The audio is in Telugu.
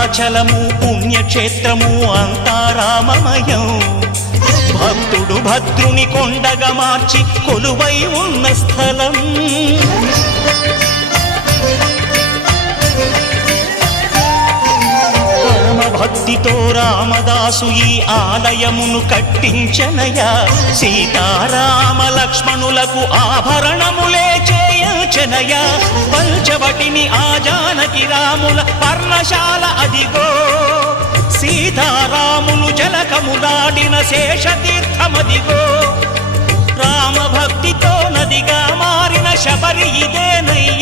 భద్రాచలము పుణ్యక్షేత్రము అంతా రామమయం. భక్తుడు భద్రుని కొండగా మార్చి కొలువై ఉన్న స్థలం. భక్తితో రామదాసు ఈ ఆలయమును కట్టించనయా. సీతారామ లక్ష్మణులకు ఆభరణములే చేయించనయా. పంచవటిని ఆ జానకి రాముల పర్ణశాల అదిగో. సీతారాములు జలకములాడిన శేషతీర్థమదిగో. రామ భక్తితో నదిగా మారిన శబరి ఇదేనయ్యా.